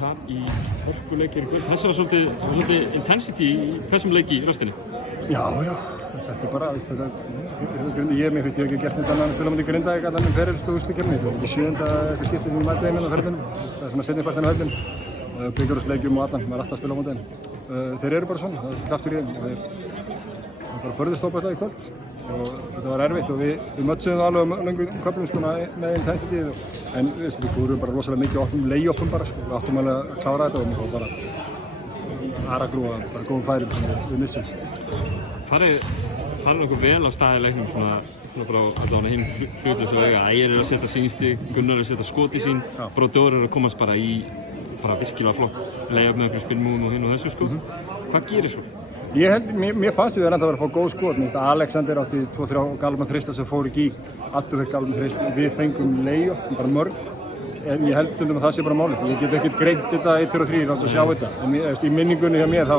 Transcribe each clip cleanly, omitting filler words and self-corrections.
tap í orkuleikir í kvöld. Þessi var svolítið intensity í þessum leiki í röstinni. Já, þetta bara, ég finnst ég ekki gert neitt annað en að spila mútið Grindavík allan með feril úrslitakeppni. Þetta er ekki 7. eitthvað skiptið sem ég mæti þeim á ferðinum. Það er svona seinnipartinn á höllin. Byggjurúrsleikjum og allan, maður er alltaf að spila á mútið þeim. Þeir eru bara svona, það er kraftur í þeim og þeir bara börðust óbærslega í kvöld. Og þetta var erfitt og við mötsuðum alveg löngum köflum sko með intensity en við fórum bara rosalega mikið opnum lay-upum bara sko. Við áttum alveg að klára þetta og bara aragrúa, bara góðum færum sem við missum. Farið nokkuð vel af stað í leiknum svona bara allavega hinn hlutlausu auga. Ægir að setja sín stig, Gunnar að setja skoti sín, Brodeur að komast bara í virkilega flott lay-up með einhverjum spilmúðum og hinn og þessu sko. Hvað gerir svo? Mér fannst við enda að vera að fá góð skot. Alexander átti 2-3 galopna þrista sem fór ekki í, Addur fekk galopna þrista. Við fengum lay-up, bara mörg. Ég held stundum að það sé bara málið. Ég get ekkert greint þetta 1 og 3 rátt að sjá þetta. En í minningunni hjá mér þá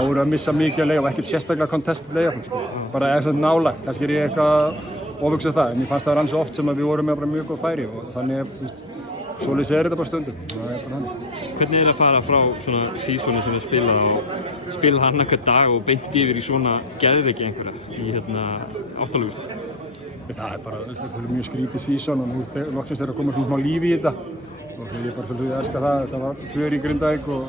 voru að missa mikið að lay-up, ekkert sérstaklega contested lay-up. Bara eða nálægt, kannski er ég eitthvað ofhugsað það. En ég fannst það var ansi oft sem við vorum með bara mjög góð færi og þannig svoleiðis er þetta bara stundum. Hvernig er að fara frá svona seasoni sem við spila hann eitthvað dag og beint yfir í svona geðveiki einhverja í áttalögust? Það er bara, þetta er mjög skrítið season og nú loksins er að koma svona smá líf í þetta og ég er bara svolítið að elska það. Þetta var fjör í Grindavík og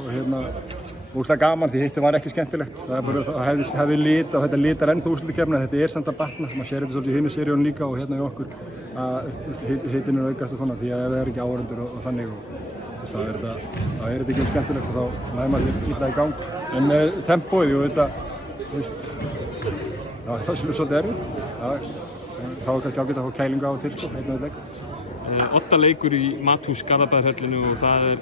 ógeðslega gaman því hitti var ekki skemmtilegt. Það er bara, það hefði lit og þetta litar ennþá úrslitakeppnina. Þetta er samt að batna, maður sér þetta svolítið í hinu seríunum líka og hérna í okkur að hittin er aukast og svona því að ef það er ekki áhorfendur og þannig og þá er þetta ekki skemmtilegt og þá næði maður sér illa í gang. En með tempóið og þetta, það er svolítið erfitt. Þá er kannski ágætt að fá kælingu á til sko, einn og einn leik. 8 leikur í Mathús Garðabæjarhöllinu og það er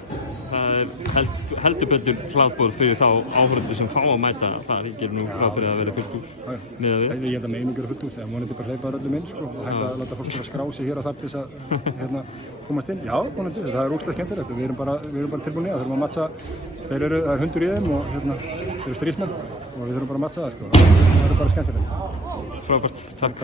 heldur betur hlaðborð fyrir þá áhorfendur sem fá að mæta þar. Ég ger nú ráð fyrir að vera fullt hús miðað við. Ég held að með einu gera fullt hús, en vonandi bara hleypa öllum inn sko, og hægt að láta fólk bara skrá sig hér og þar til þess að komast inn. Já, vonandi, það er ógeðslega skemmtilegt og við erum bara tilbúin í það. Þurfum að matcha, það er hundur í þeim og þeir eru stríðsmenn og við þurfum bara að matcha það sko. Það er bara skemmtilegt. Frábært, takk.